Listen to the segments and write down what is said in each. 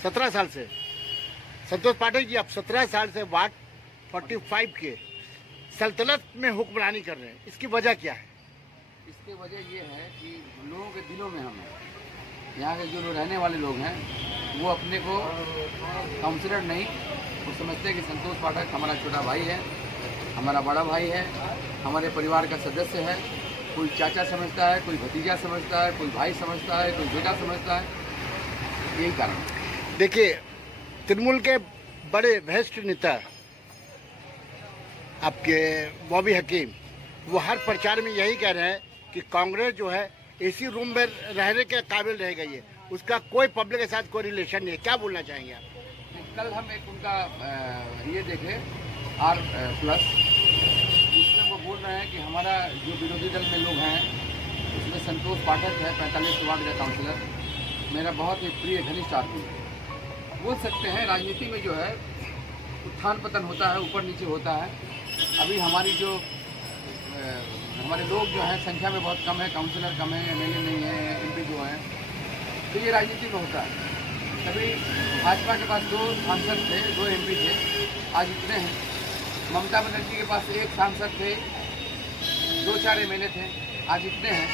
17 साल से। संतोष पाठक जी, आप 17 साल से वार्ड 45 के सल्तनत में हुक्मरानी कर रहे हैं, इसकी वजह क्या है? इसकी वजह ये है कि लोगों के दिलों में हम हैं। यहाँ के जो रहने वाले लोग हैं वो अपने को काउंसलर नहीं, वो समझते हैं कि संतोष पाठक हमारा छोटा भाई है, हमारा बड़ा भाई है, हमारे परिवार का सदस्य है। कोई चाचा समझता है, कोई भतीजा समझता है, कोई भाई समझता है, कोई बेटा समझता है। यही कारण है। देखिए, तृणमूल के बड़े वरिष्ठ नेता आपके बॉबी हकीम, वो हर प्रचार में यही कह रहे हैं कि कांग्रेस जो है इसी रूम में रहने के काबिल रह गई है, उसका कोई पब्लिक के साथ कोई रिलेशन नहीं है। क्या बोलना चाहेंगे आप? कल हम एक उनका ये देखे R+, उसमें वो बोल रहे हैं कि हमारा जो विरोधी दल में लोग हैं उसमें संतोष पाठक है, 45 वार्ड का काउंसलर, मेरा बहुत ही प्रिय घनिष्ठ आदमी। बोल सकते हैं राजनीति में जो है उत्थान पतन होता है, ऊपर नीचे होता है। अभी हमारी जो हमारे लोग जो हैं संख्या में बहुत कम है, काउंसलर कम है, MLA नहीं है, MP जो है, तो ये राजनीति में होता है। कभी भाजपा के पास 2 सांसद थे, 2 MP थे, आज इतने हैं। ममता बनर्जी के पास 1 सांसद थे, 2-4 MLA थे, आज इतने हैं।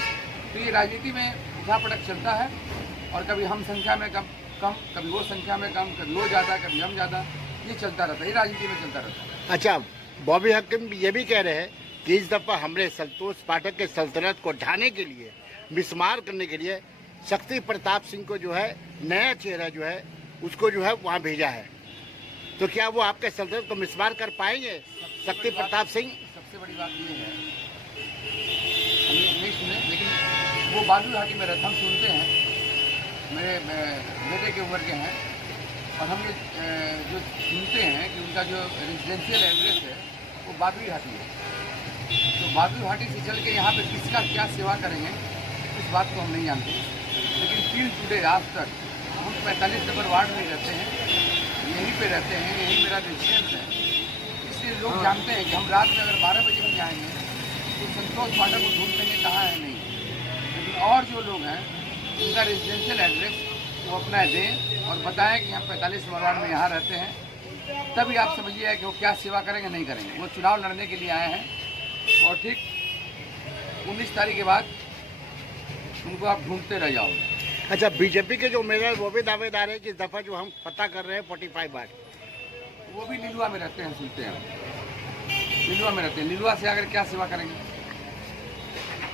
तो ये राजनीति में उठापटक चलता है और कभी हम संख्या में कम, कभी वो संख्या में कम, कभी वो ज़्यादा, कभी हम ज़्यादा, ये चलता रहता है, ये राजनीति में चलता रहता है। अच्छा, बॉबी हकीम ये भी कह रहे हैं कि इस दफा हमने संतोष पाठक के सल्तनत को ढाने के लिए, मिसमार करने के लिए शक्ति प्रताप सिंह को जो है, नया चेहरा जो है उसको जो है वहाँ भेजा है। तो क्या वो आपके सल्तनत को मिसमार कर पाएंगे शक्ति प्रताप सिंह? सबसे बड़ी बात ये है, हम नहीं सुने, लेकिन वो बालू घाटी में रहते, हम सुनते हैं, मेरे बेटे के उम्र के हैं, और हम ये जो सुनते हैं कि उनका जो रेजिडेंशियल एड्रेस है वो बादुई घाटी है। तो बादुई घाटी से चल के यहाँ पे किसका क्या सेवा करेंगे इस बात को हम नहीं जानते, लेकिन टिल टुडे आज तक हम 45 नंबर वार्ड में रहते हैं, यहीं पे रहते हैं, यही मेरा रेजिडेंस है। इसलिए लोग जानते हैं कि हम रात में अगर 12 बजे भी जाएंगे तो संतोष पाठक को ढूंढ लेंगे कहाँ है नहीं। लेकिन और जो लोग हैं उनका रेजिडेंशियल एड्रेस वो अपना दें और बताएं कि हम 45 नंबर वार्ड में यहाँ रहते हैं, तभी आप समझिए कि वो क्या सेवा करेंगे नहीं करेंगे। वो चुनाव लड़ने के लिए आए हैं और ठीक 19 तारीख के बाद उनको आप ढूंढते रह जाओगे। अच्छा, बीजेपी के जो उम्मीदवार वो भी दावेदार है कि इस दफा जो हम पता कर रहे हैं 45 वार्ड, वो भी लीलुआ में रहते हैं, सुनते हैं लीलुआ में रहते हैं। लीलुआ से आकर क्या सेवा करेंगे?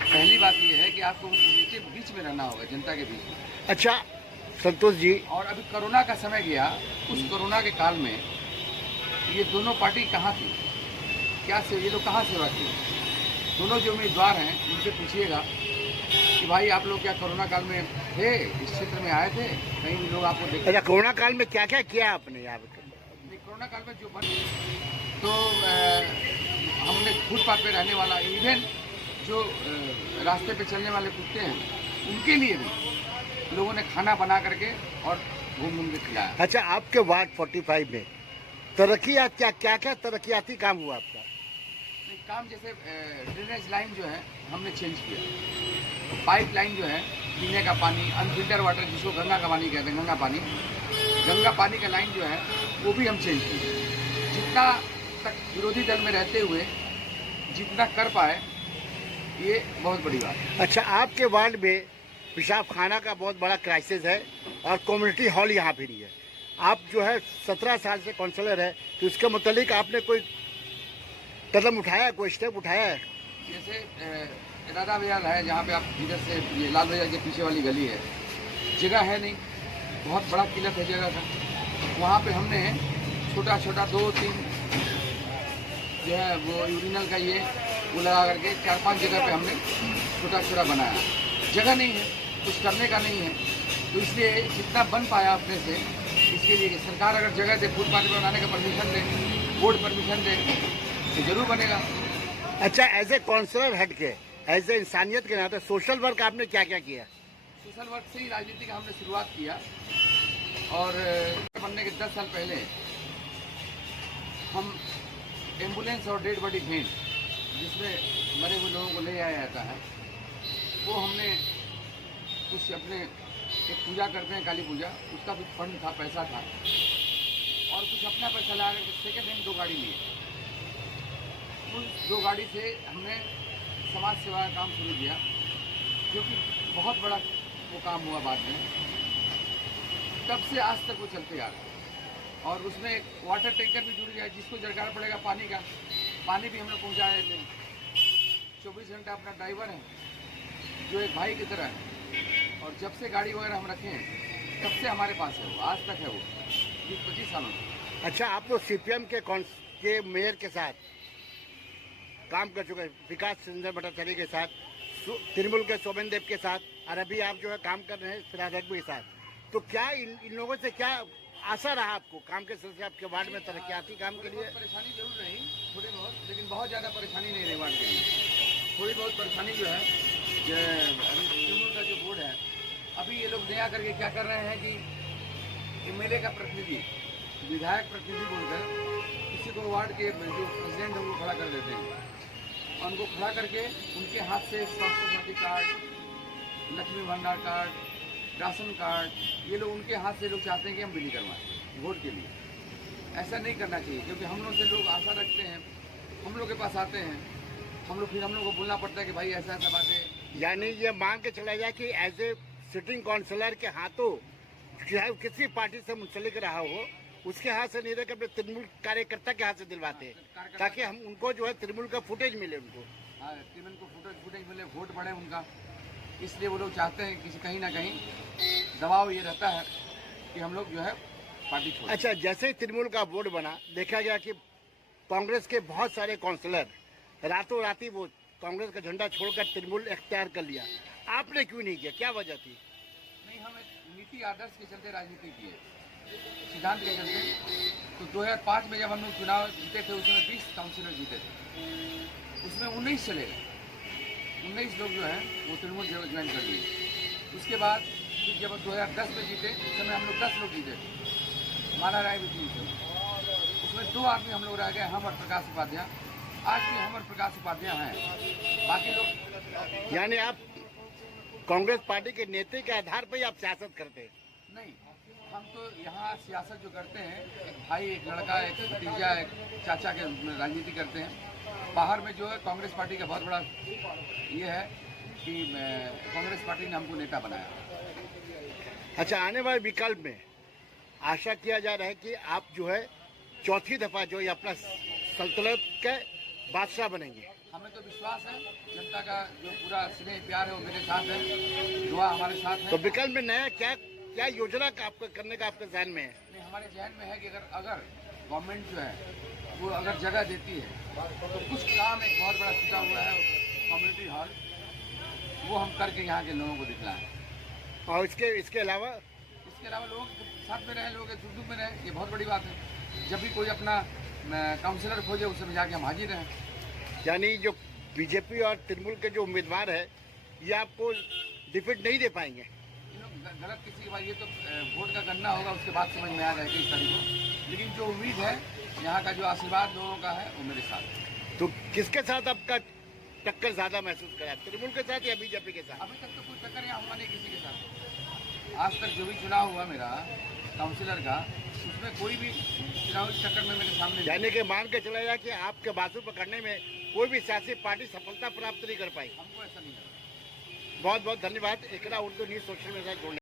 पहली बात ये है कि आपको उनके बीच में रहना होगा, जनता के बीच में। अच्छा संतोष जी, और अभी कोरोना का समय गया, उस कोरोना के काल में ये दोनों पार्टी कहाँ थी, क्या से ये लोग कहाँ सेवा की? दोनों जो उम्मीदवार हैं उनसे पूछिएगा कि भाई आप लोग क्या कोरोना काल में थे, इस क्षेत्र में आए थे, कहीं भी लोग आपको देखे? अच्छा, कोरोना काल में क्या क्या किया आपने यहाँ पे? कोरोना काल में जो बन तो हमने फुटपाथ पे रहने वाला, इवन जो रास्ते पे चलने वाले कुत्ते हैं उनके लिए भी लोगों ने खाना बना करके और घूम के खिलाया। अच्छा, आपके वार्ड 45 में तरक्कियात क्या क्या तरक्कियाती काम हुआ आपका? काम जैसे ड्रेनेज लाइन जो है हमने चेंज किया, पाइप लाइन जो है पीने का पानी, अनफिल्टर वाटर जिसको गंगा का पानी कहते हैं, गंगा पानी का लाइन जो है वो भी हम चेंज किए। जितना तक विरोधी दल में रहते हुए जितना कर पाए, ये बहुत बड़ी बात है। अच्छा, आपके वार्ड में पेशाब खाना का बहुत बड़ा क्राइसिस है और कम्युनिटी हॉल यहाँ भी नहीं है। आप जो है 17 साल से काउंसलर है, तो इसके मुतालिक आपने कोई कदम उठाया, कोई स्टेप उठाया है? जैसे राधा विहार है, जहाँ पे आप इधर से ये लाल बाजार के पीछे वाली गली है, जगह है नहीं, बहुत बड़ा किलत है जगह का। वहाँ पे हमने छोटा 2-3 जो है वो यूरिनल का ये वो लगा करके 4-5 जगह पे हमने छोटा बनाया। जगह नहीं है, कुछ करने का नहीं है, तो इसलिए जितना बन पाया अपने से, इसके लिए सरकार अगर जगह दे, फुटपाथ बनाने का परमिशन दे, बोर्ड परमिशन दे, तो जरूर बनेगा। अच्छा, एज ए काउंसलर हट के, एज ए इंसानियत के नाते सोशल वर्क आपने क्या क्या किया? सोशल वर्क से ही राजनीति का हमने शुरुआत किया, और बनने के 10 साल पहले हम एम्बुलेंस और डेड बॉडी भेंट, जिसमें मरे हुए लोगों को ले आया जाता है, वो हमने कुछ अपने एक पूजा करते हैं काली पूजा, उसका कुछ फंड था, पैसा था, और कुछ अपना पैसा लगा करके सेकेंड हैंड 2 गाड़ी लिए। उस 2 गाड़ी से हमने समाज सेवा का काम शुरू किया, जो कि बहुत बड़ा वो काम हुआ बाद में। तब से आज तक वो चलते आ रहे हैं। और उसमें एक वाटर टैंकर भी जुड़ गया, जिसको दरकार पड़ेगा पानी का, पानी भी हम लोग पहुँचाए थे। 24 घंटा अपना ड्राइवर है, जो एक भाई की तरह है। और जब से गाड़ी वगैरह हम रखे हैं, तब से हमारे पास है वो, आज तक है वो, 20-25 सालों से। अच्छा, आप तो सीपीएम के मेयर के साथ काम कर चुके हैं, विकास चंद्र भट्टाचार्य के साथ, तृणमूल के शोभन देव के साथ, और अभी आप जो है काम कर रहे हैं फिराज अकबर के साथ। तो क्या इन लोगों से क्या आशा रहा आपको काम के सिलसिले आपके वार्ड में तरक्याती काम के लिए? परेशानी जरूर रही थोड़ी बहुत, लेकिन बहुत ज़्यादा परेशानी नहीं रही वार्ड के लिए। थोड़ी बहुत परेशानी जो है, अभी तृणमूल का जो बोर्ड है, अभी ये लोग नया करके क्या कर रहे हैं कि एमएलए का प्रतिनिधि, विधायक प्रतिनिधि बोलकर किसी को वार्ड के जो प्रेसिडेंट है उनको खड़ा कर देते हैं, और उनको खड़ा करके उनके हाथ से स्वास्थ्य साथी कार्ड, लक्ष्मी भंडार कार्ड, राशन कार्ड, ये लोग उनके हाथ से लोग चाहते हैं कि हम बिली करवाएं वोट के लिए। ऐसा नहीं करना चाहिए, क्योंकि हम लोग से लोग आशा रखते हैं, हम लोग के पास आते हैं, हम लोग को बोलना पड़ता है कि भाई ऐसा ऐसा बातें। यानी ये मान के चला जाए कि एज ए सिटिंग काउंसलर के हाथों, चाहे किसी पार्टी से मुंसलिक रहा हो, उसके हाथ से नहीं रहकर अपने तृणमूल कार्यकर्ता के हाथ से दिलवाते हैं, ताकि हम उनको जो है तृणमूल का फुटेज मिले उनको। हाँ, तृणमूल को फुटेज मिले, वोट बढ़े उनका, इसलिए वो लोग चाहते हैं कि कहीं ना कहीं दबाव ये रहता है कि हम लोग जो है पार्टी छोड़ें। अच्छा, जैसे ही तृणमूल का बोर्ड बना, देखा गया कि कांग्रेस के बहुत सारे काउंसलर रातों रात ही वो कांग्रेस का झंडा छोड़कर तृणमूल इख्तियार कर लिया। आपने क्यों नहीं किया, क्या वजह थी? नहीं, हम एक नीति आदर्श के चलते राजनीति किए, सिद्धांत के चलते। तो 2005 में जब हम लोग चुनाव जीते थे, उसमें 20 काउंसिलर जीते थे, उसमें 19 चले गए। 19 लोग जो हैं वो तृणमूल ज्वाइन कर लिए। उसके बाद फिर जब 2010 में जीते, उस समय हम लोग 10 लोग जीते थे, हमारा राय भी थी। उसमें 2 आदमी हम लोग रह गए, हम और प्रकाश उपाध्याय। आज भी हम और प्रकाश उपाध्याय हैं, बाकी लोग। यानी आप कांग्रेस पार्टी के नेता के आधार पर ही आप सियासत करते हैं? नहीं, हम तो यहाँ सियासत जो करते हैं, एक भाई, एक लड़का, एक भतीजा, एक चाचा के रूप में राजनीति करते हैं। बाहर में जो है कांग्रेस पार्टी का बहुत बड़ा ये है कि कांग्रेस पार्टी ने हमको नेता बनाया। अच्छा, आने वाले विकल्प में आशा किया जा रहा है कि आप जो है चौथी दफा जो ये अपना सल्तनत के बादशाह बनेंगे। हमें तो विश्वास है, जनता का जो पूरा स्नेह प्यार है वो मेरे साथ है, दुआ हमारे साथ है। तो विकल्प में नया क्या योजना का आपको करने का आपके ध्यान में है? नहीं, हमारे जहन में है कि अगर गवर्नमेंट जो है वो अगर जगह देती है, तो कुछ काम एक बहुत बड़ा छुटा हुआ है कम्युनिटी हॉल, वो हम करके यहाँ के लोगों को दिखलाएं। और इसके अलावा लोगों के साथ में रहे, लोगों के सुख दुख में रहे, ये बहुत बड़ी बात है। जब भी कोई अपना काउंसलर खोजे, उसमें जाके हम हाजिर हैं। यानी जो बीजेपी और तृणमूल के जो उम्मीदवार है, ये आपको डिफीट नहीं दे पाएंगे? ये लोग गलत किसी के बाद, ये तो वोट का गणना होगा, उसके बाद समझ में आ जाएगा इस तारीख को। लेकिन जो उम्मीद है, यहाँ का जो आशीर्वाद लोगों का है, वो मेरे साथ है। तो किसके साथ आपका टक्कर ज्यादा महसूस करा, तृणमूल के साथ या बीजेपी के साथ? अभी तक तो कोई टक्कर यहाँ हुआ नहीं किसी के साथ। आज तक जो भी चुनाव हुआ मेरा काउंसिलर का, उसमें कोई भी चुनावी टक्कर में मेरे सामने। यानी कि मान के चला जाए कि आपके बाजू पकड़ने में कोई भी सियासी पार्टी सफलता प्राप्त नहीं कर पाई? हमको ऐसा नहीं लगा। बहुत बहुत धन्यवाद एकरा उर्दू न्यूज सोशल मीडिया से जुड़ने।